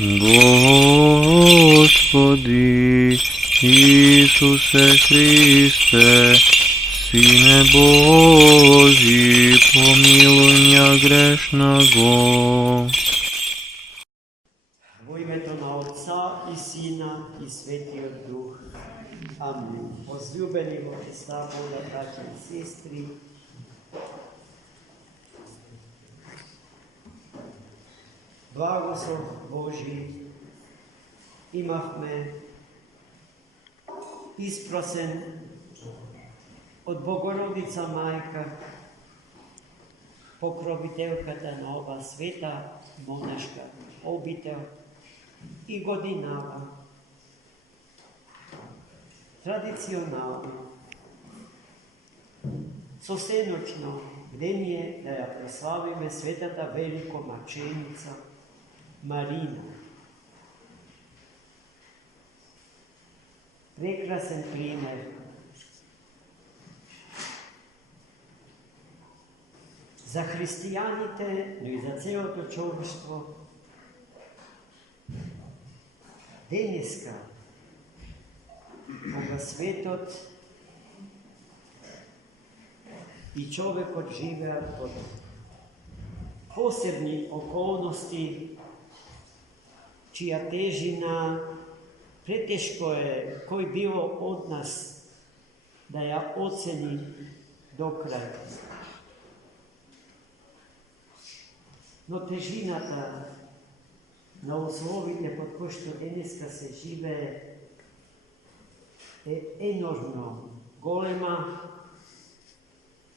Господи Ісусе Христе, Сине Божий, помилуй меня грешного. Во името на Отца и Сина и Светиот Дух. Амин. Возлюбени во Христа Бога, браќа и сестри, благослов Божи имавме испросен од Богородица Мајка, покровителката на ова света монашка обител, и годинава традиционално со сеночно време да ја прославиме светата великомаченица Марина. Прекрасен пример за христијаните, но и за целото човештво. Денеска, кога светот и човекот живеат под посебни околности, чија тежина претешко е кој било од нас да ја оцени до крај. Но тежината на условите под кои што денеска се живее е енормно голема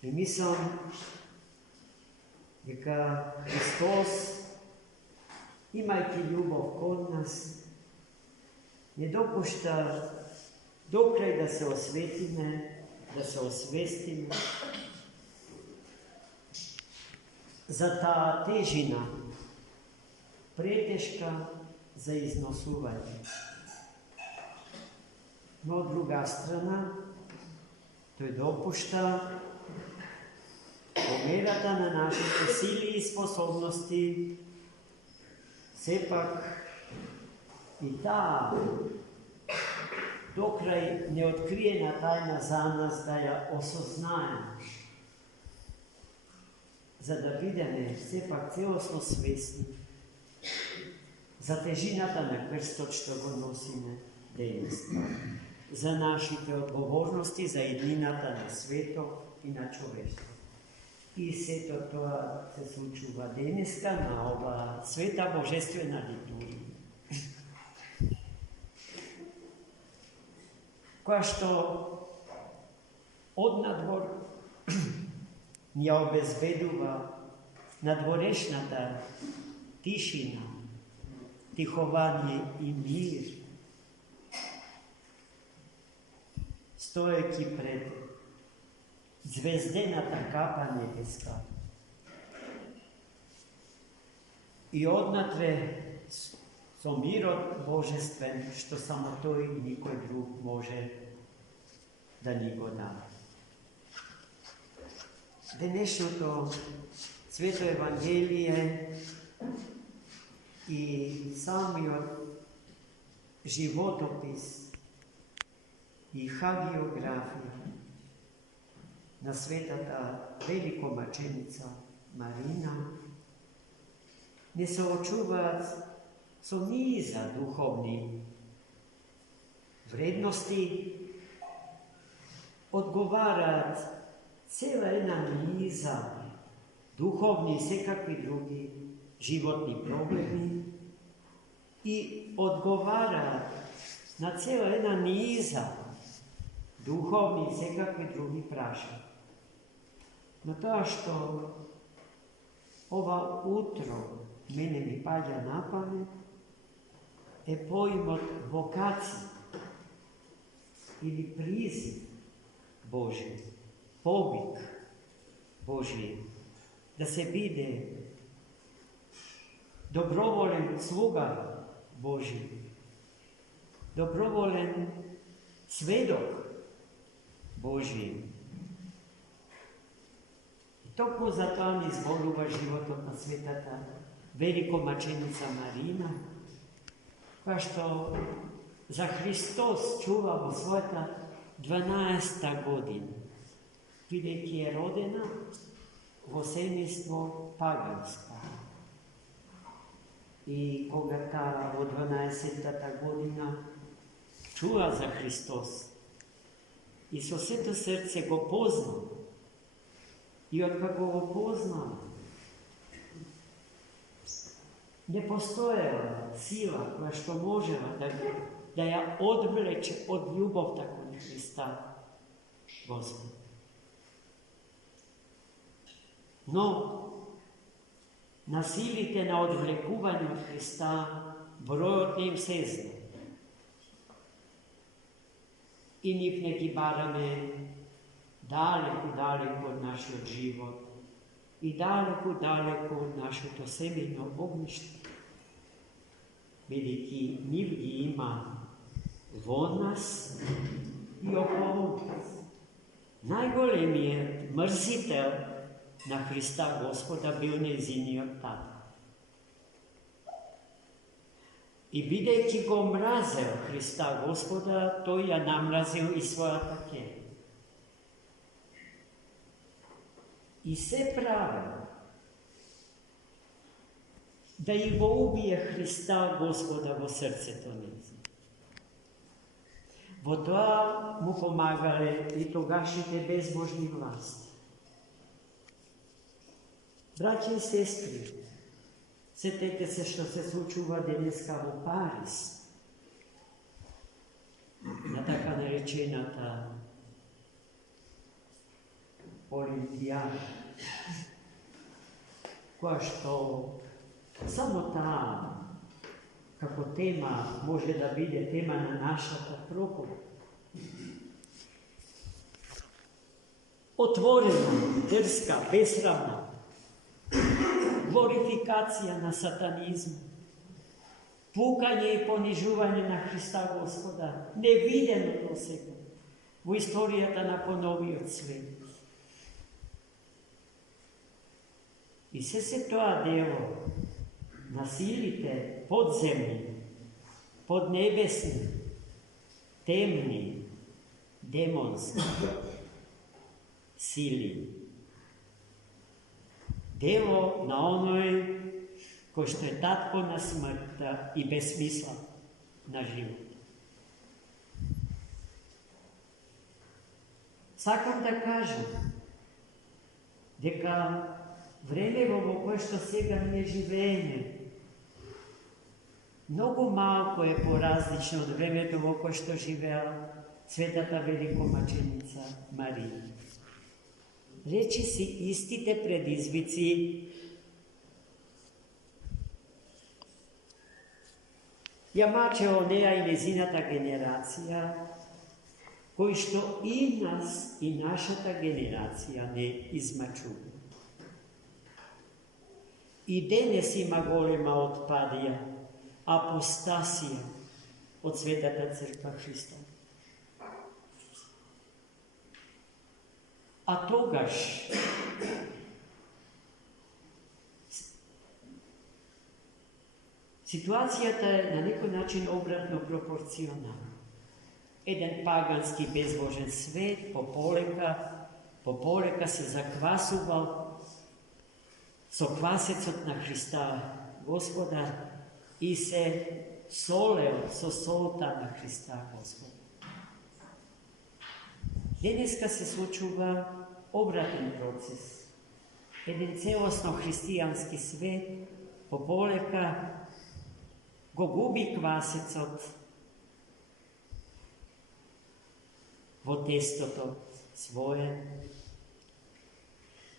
и мислам дека Христос, имајќи љубов кон нас, не допушта докрај да се осветиме, да се освестиме за таа тежина, претешка за износување. Но од друга страна, тој допушта по мерата на нашите сили и способности сепак и таа докрај неоткриена тајна за нас да ја осознаеме, за да бидеме сепак целосно свесни за тежината на крстот што го носиме денес, за нашите одговорности, за еднината на светот и на човештво. И сето тоа се случува денеска на ова света божествена литургија, која што однадвор ни ја обезбедува надворешната тишина, тихование и мир, стоејќи пред звездената капа небеска. И однатре со мирот божествен, што само тој и никој друг може да ни го даде. Денешното Свето Евангелие и самиот животопис и хагиографија на светата великомаченица Марина не соочуваат со низа духовни вредности, одговараат цела една низа духовни и секакви други животни проблеми и одговараат на цела една низа духовни и секакви други прашања. Но тоа што ова утро мене ми паѓа на памет е поимот вокација или призив Божи, повик Божи, да се биде доброволен слуга Божи, доброволен сведок Божи. И токму за тоа ни зборува животот на светата великомаченица Марина, koja što za Hristos čuva во своята 12. година, бидејќи je родена во семејство паганска. И кога таа во 12-та година чула за Христос и со сето срце го познала, и откако го познала, не постоела сила која што можела да ја одвлече од љубовта кон Христа Господ. Но на силите на одвлекување од Христа бројот не им сезна. И нив не ги бараме далеку од нашиот живот и далеку од нашето семејно огниште, бидејќи нив ги има во нас и околу нас. Најголемиот мрзител на Христа Господа бил нејзиниот тата. И бидејќи го мразел Христа Господа, тој ја намразил и својата ќер. И се правил да и го убие Христа Господа во срцето нејзино. Во тоа му помагале и тогашните безбожни власти. Браќи и сестри, сетете се што се случува денеска во Париз, на така наречената Олимпијада, која што само таа како тема може да биде тема на нашата проповед. Отворена, дрска, безсрамна, глорификација на сатанизм, пукање и понижување на Христа Господа, невидено до сега во историјата на поновиот свет. И се тоа дело на силите подземни, поднебесни, темни, демонски сили. Дело на оној кој што е татко на смртта и безсмисла на живот. Сакам да кажам дека времево во кое што сега ние живееме многу малку е поразлично од времето во кое што живеа светата великомаченица Марија. Речи си истите предизвици ја маче онеа и незината генерација, кои што и нас и нашата генерација не измачува. И денес има голема отпадија, апостасија од Светата Црква Христа. А тогаш ситуацијата е на некој начин обратно пропорционална. Еден пагански безбожен свет пополека се заквасувал со квасецот на Христа Господа и се солел со солта на Христа Господа. Денеска се случува обратен процес. Еден целосно христијански свет пополека го губи квасецот во тестото свое,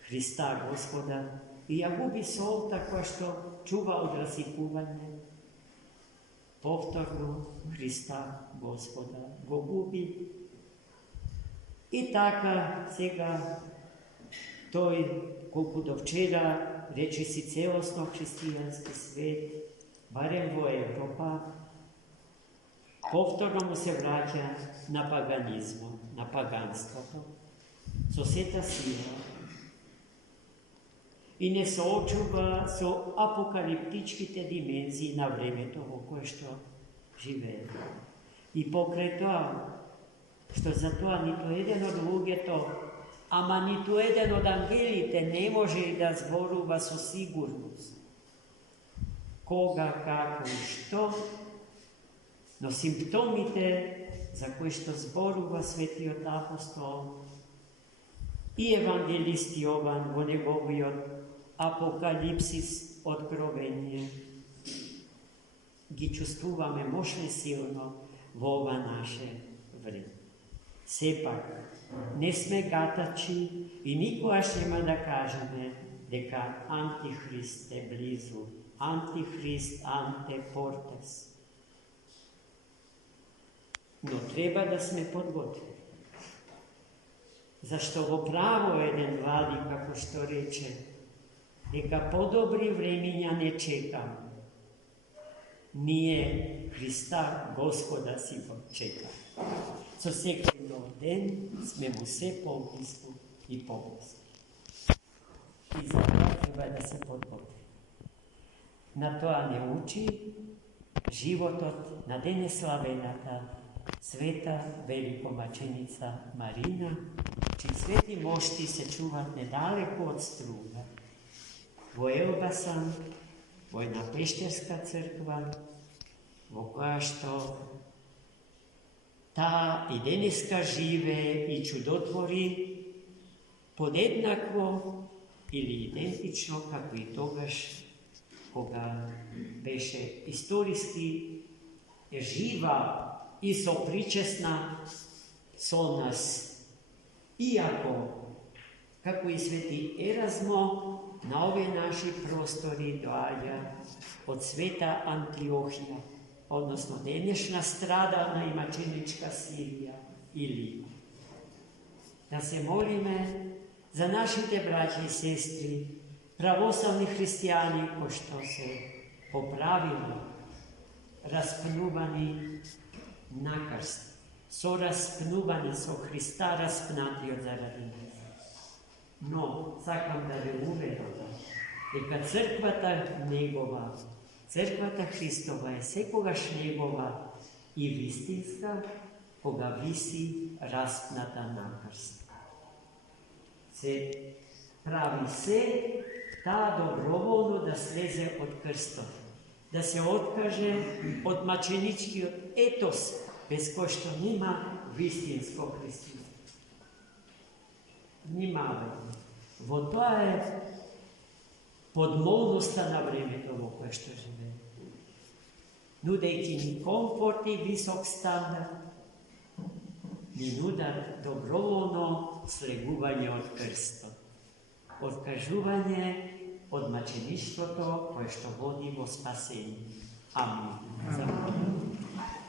Христа Господа, и ја губи солта која што чува од расипување. Повторно Христа Господа го губи. И така сега тој, колку до вчера, рече си целосно христијански свет, барем во Европа, повторно му се враќа на паганизмот, на паганството, со сета сила и не соочува со апокалиптичките димензии на времето во кое што живее. И покрај тоа, што за тоа ниту еден од луѓето, ама ниту еден од ангелите не може и да зборува со сигурност. Кога, како и што, но симптомите за кои што зборува светиот апостол и евангелист Јован во неговиот Апокалипсис откровение, ги чувствуваме мощно и силно во ова наше време. Сепак, не сме гатачи и никогаш нема да кажеме дека Антихрист е близу. Антихрист, антепортес. Но треба да сме подготвени. Зашто во право еден владик, како што рече, дека подобри времиња не чекам. Ние Христа Господа си го чекаме. Со секој нов ден сме му се поблиску и поблиску. И за тоа треба да се подготвим. На тоа не учи животот на денеславената света великомаченица Марина, чии свети мошти се чуват недалеку од Струга, во Елбасан, во една пештерска црква, во која што таа и денеска живее и чудотвори подеднакво или идентично како и тогаш, кога беше историски жива и сопричесна со нас. Иако, како и свети Еразмо, на овие наши простори доаѓа од света Антиохија, односно денешна страдална и маченичка Сирија и Либа. Да се молиме за нашите браќи и сестри, православни христијани, кои што се поправило, распнувани на крст, сораспнувани со Христа, распнатиот заради нас. Но сакам да ве уверам дека црквата негова, црквата Христова е секогаш негова и вистинска, кога виси распната на крст. Се прави се таа доброволно да слезе од крстот, да се откаже од маченичкиот етос, без кој што нема вистинско христијанство. Внимавајте, во тоа е подмолноста на времето во кое што живееме. Нудејќи ни комфорт и висок стандард, ни нудат доброволно слегување од крстот, откажување од мачеништвото кое што води во спасение. Амин.